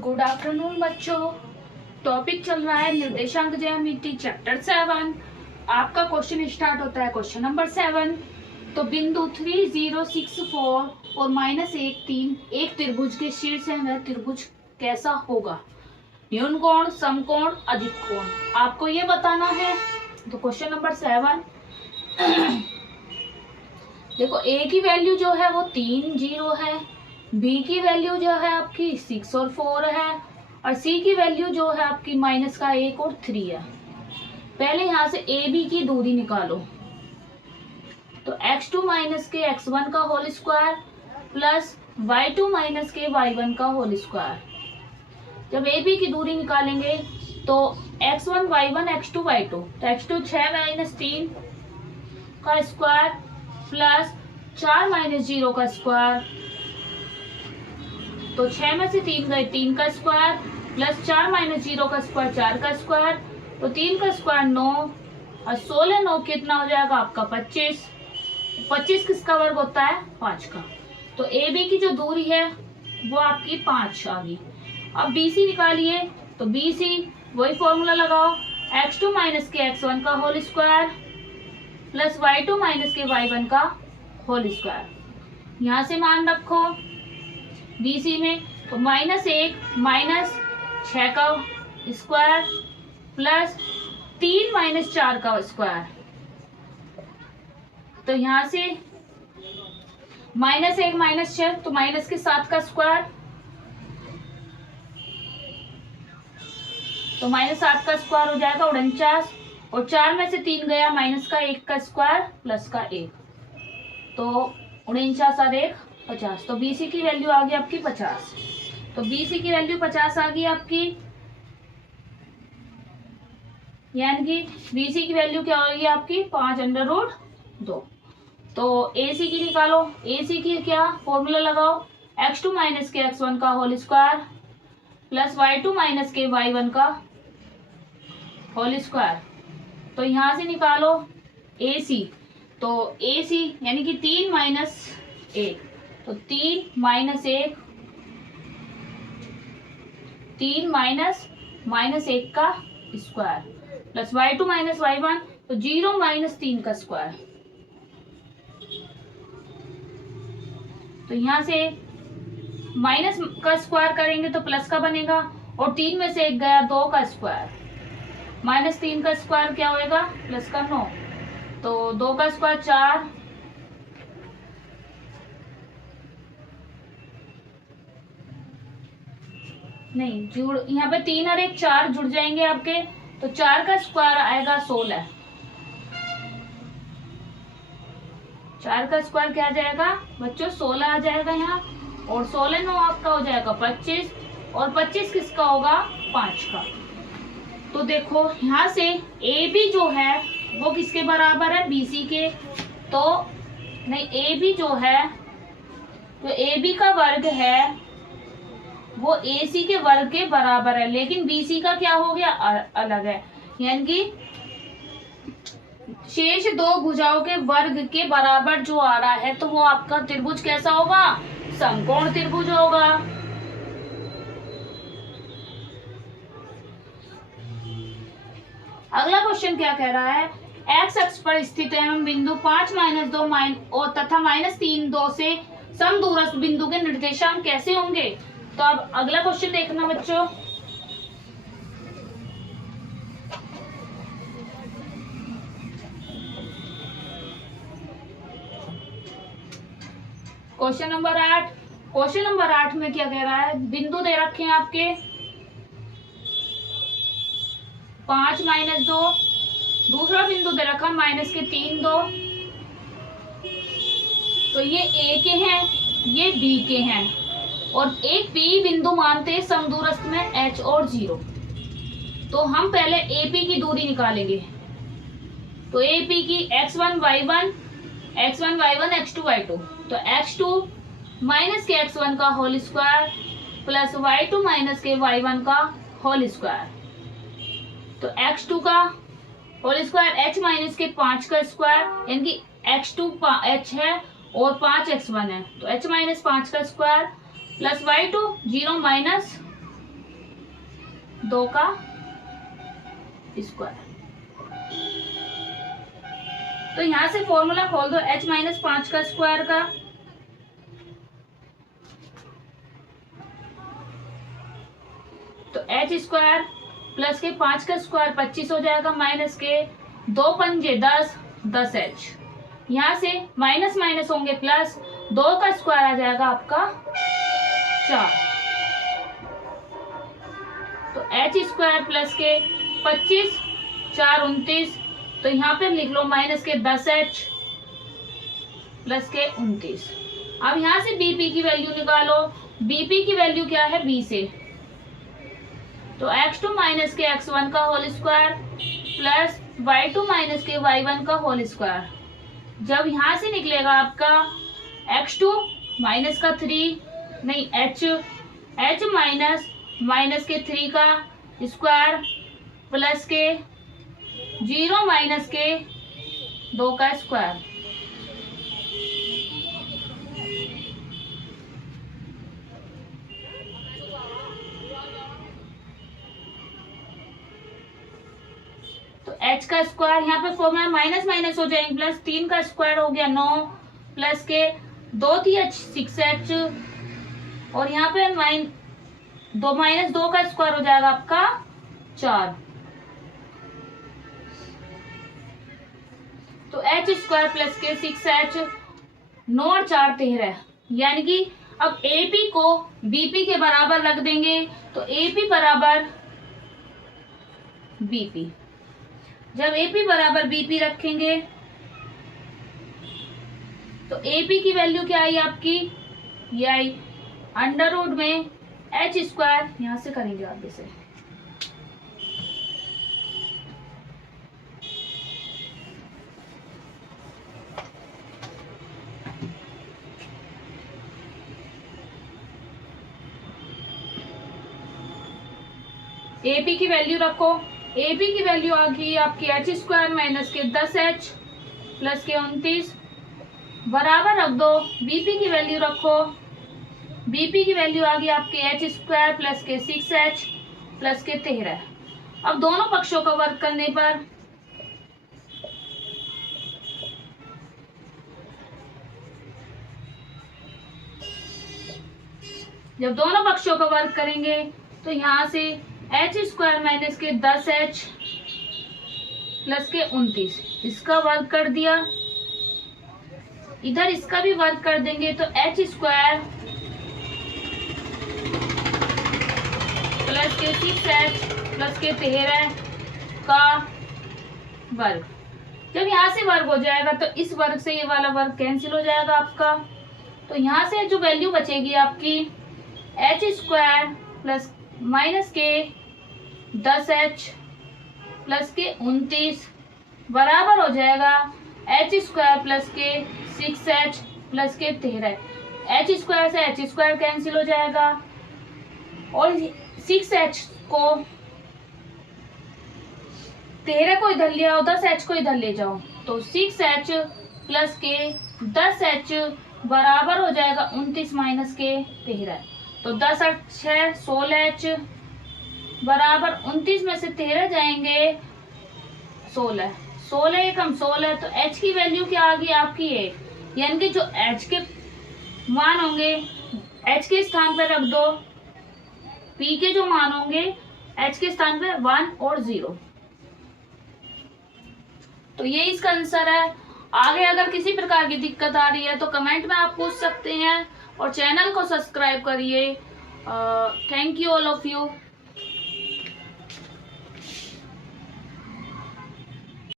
Good afternoon बच्चों। Topic चल रहा है निर्देशांक ज्यामिति चैप्टर 7। आपका क्वेश्चन स्टार्ट होता है क्वेश्चन नंबर 7। तो बिंदु 3064 और -1 3 एक त्रिभुज के शीर्ष है, वह त्रिभुज कैसा होगा? न्यून कोण, समकोण, अधिक कोण, आपको ये बताना है। तो क्वेश्चन नंबर 7 देखो, ए की वैल्यू जो है वो 3 0 है, बी की वैल्यू जो है आपकी 6 और 4 है, और सी की वैल्यू जो है आपकी -1 और 3 है। पहले यहाँ से ए बी की दूरी निकालो। तो x2 के x1 का होल स्क्वायर प्लस y2 के y1 का होल स्क्वायर। जब ए बी की दूरी निकालेंगे तो x1 y1 x2 y2, तो x2 6 - 3 का स्क्वायर प्लस 4 - 0 का स्क्वायर। तो 6 में से 3 गए, 3 का स्क्वायर प्लस 4 - 0 का स्क्वायर, 4 का स्क्वायर। तो 3 का स्क्वायर 9 और 16 9 कितना हो जाएगा आपका 25। 25 किसका वर्ग होता है? 5 का। तो ए बी की जो दूरी है वो आपकी 5 आ गई। अब बी सी निकालिए। तो बी सी वही फॉर्मूला लगाओ, x2 के x1 का होल स्क्वायर प्लस y2 के y1 का होल स्क्वायर। यहाँ से मान रखो BC में। तो -1 - 6 का स्क्वायर प्लस 3 - 4 का स्क्वायर। तो यहाँ से -1 - 6 तो माइनस के 7 का स्क्वायर, तो -7 का स्क्वायर हो जाएगा 49, और 4 में से 3 गया, -1 का स्क्वायर प्लस का 1, तो 49 और 1 50। तो BC की वैल्यू आ गई आपकी 50। तो BC की वैल्यू 50 आ गई आपकी, यानी कि BC की वैल्यू क्या होगी आपकी 5√2। तो AC की निकालो। AC की क्या फॉर्मूला लगाओ, x2 के x1 का होल स्क्वायर प्लस y2 के y1 का होल स्क्वायर। तो यहाँ से निकालो AC। तो AC यानी कि 3 - 1, तो 3 - 1, 3 -1 का स्क्वायर प्लस y2 y1, तो 0 - 3 का स्क्वायर। तो यहाँ से माइनस का स्क्वायर करेंगे तो प्लस का बनेगा, और 3 में से 1 गया, 2 का स्क्वायर, -3 का स्क्वायर क्या होएगा प्लस का 9, तो 2 का स्क्वायर 4, नहीं जुड़, यहाँ पे 3 और 1 4 जुड़ जाएंगे आपके, तो 4 का स्क्वायर आएगा 16। 4 का स्क्वायर क्या आ जाएगा बच्चों 16 आ जाएगा यहाँ, और 16 9 आपका हो जाएगा 25, और 25 किसका होगा 5 का। तो देखो यहाँ से ए बी जो है वो किसके बराबर है BC के, तो नहीं ए बी जो है, तो ए बी का वर्ग है वो AC के वर्ग के बराबर है, लेकिन BC का क्या हो गया अलग है, यानी कि शेष दो भुजाओं के वर्ग के बराबर जो आ रहा है, तो वो आपका त्रिभुज कैसा होगा? समकोण त्रिभुज होगा। अगला क्वेश्चन क्या कह रहा है, x अक्ष पर स्थित एवं बिंदु 5 - 2 और तथा -3 2 से समदूरस्थ बिंदु के निर्देशांक कैसे होंगे? तो अब अगला क्वेश्चन देखना बच्चों। Question number 8। क्वेश्चन नंबर 8 में क्या कह रहा है, बिंदु दे रखे हैं आपके 5 - 2, दूसरा बिंदु दे रखा -3 2। तो ये A के हैं, ये B के हैं, और एक B बिंदु मानते हैं समदूरस्थ में H और 0। तो हम पहले AP की दूरी निकालेंगे। तो AP की x1 y1 x2 y2, तो x2 के x1 का होल स्क्वायर प्लस y2 के y1 का होल स्क्वायर। तो x2 का होल स्क्वायर h के 5 का स्क्वायर, यानी कि x2 h है और 5 x1 है, तो h - 5 का स्क्वायर प्लस y2 0 - 2 का स्क्वायर। तो यहां से फॉर्मूला खोल दो h माइनस 5 का स्क्वायर का। तो h स्क्वायर प्लस के 5 का स्क्वायर 25 हो जाएगा, माइनस के 2 पंजे 10, 10h। यहां से माइनस माइनस होंगे प्लस, 2 का स्क्वायर आ जाएगा आपका 4। तो h स्क्वायर प्लस के 25, 4 29। तो यहाँ पे लिख लो माइनस के 10h प्लस के 29। अब यहाँ से बीपी की वैल्यू निकालो। बीपी की वैल्यू क्या है बी से, तो x2 माइनस के x1 का whole square plus y2 minus के y1 का होल स्क्वायर। जब यहाँ से निकलेगा आपका x2 माइनस का 3 नहीं h माइनस के 3 का स्क्वायर प्लस के 0 माइनस के 2 का स्क्वायर। तो h का स्क्वायर यहाँ पे फॉर्मूला माइनस माइनस हो जाएंगे प्लस, 3 का स्क्वायर हो गया 9 प्लस के 2 थी h 6h, और यहाँ पे दो माइनस 2 का स्क्वायर हो जाएगा आपका 4। तो h स्क्वायर प्लस के 6h, 9 और 4 13। यानी कि अब AP को BP के बराबर रख देंगे, तो AP बराबर BP। जब AP बराबर BP रखेंगे तो AP की वैल्यू क्या आई आपकी, ये आई अंडर रूट में h स्क्वायर, यहां से करेंगे आप इसे, AP की वैल्यू रखो। AP की वैल्यू आ गई आपकी h स्क्वायर माइनस के 10h प्लस के 29 बराबर रख दो। BP की वैल्यू रखो। BP की वैल्यू आ गई आपके h स्क्वायर प्लस के 6h प्लस के 13। अब दोनों पक्षों का वर्ग करने पर जब दोनों पक्षों का वर्ग करेंगे तो यहाँ से h स्क्वायर माइनस के 10h प्लस के 29, इसका वर्ग कर दिया, इधर इसका भी वर्ग कर देंगे तो h स्क्वायर प्लस के 6h प्लस के 13 का वर्ग। जब यहाँ से वर्ग हो जाएगा तो इस वर्ग से ये वाला वर्ग कैंसिल हो जाएगा आपका। तो यहाँ से जो वैल्यू बचेगी आपकी h स्क्वायर प्लस माइनस के 10h प्लस के 29 बराबर हो जाएगा h स्क्वायर प्लस के 6h प्लस के 13। h स्क्वायर से h स्क्वायर कैंसिल हो जाएगा और 6h को 13 को इधर ले आओ, 10h को इधर ले जाओ, तो 6h प्लस के 10h बराबर हो जाएगा 29 माइनस के 13। तो 10 और 6 16h बराबर 29 में से 13 जाएंगे 16, 16 एकम 16। तो h की वैल्यू क्या आ गई आपकी 1, यानी कि जो h के मान होंगे h के स्थान पर रख दो, p के जो मान होंगे h के स्थान पे 1 और 0। तो ये इसका आंसर है। आगे अगर किसी प्रकार की दिक्कत आ रही है तो कमेंट में आप पूछ सकते हैं और चैनल को सब्सक्राइब करिए। Thank you all of you.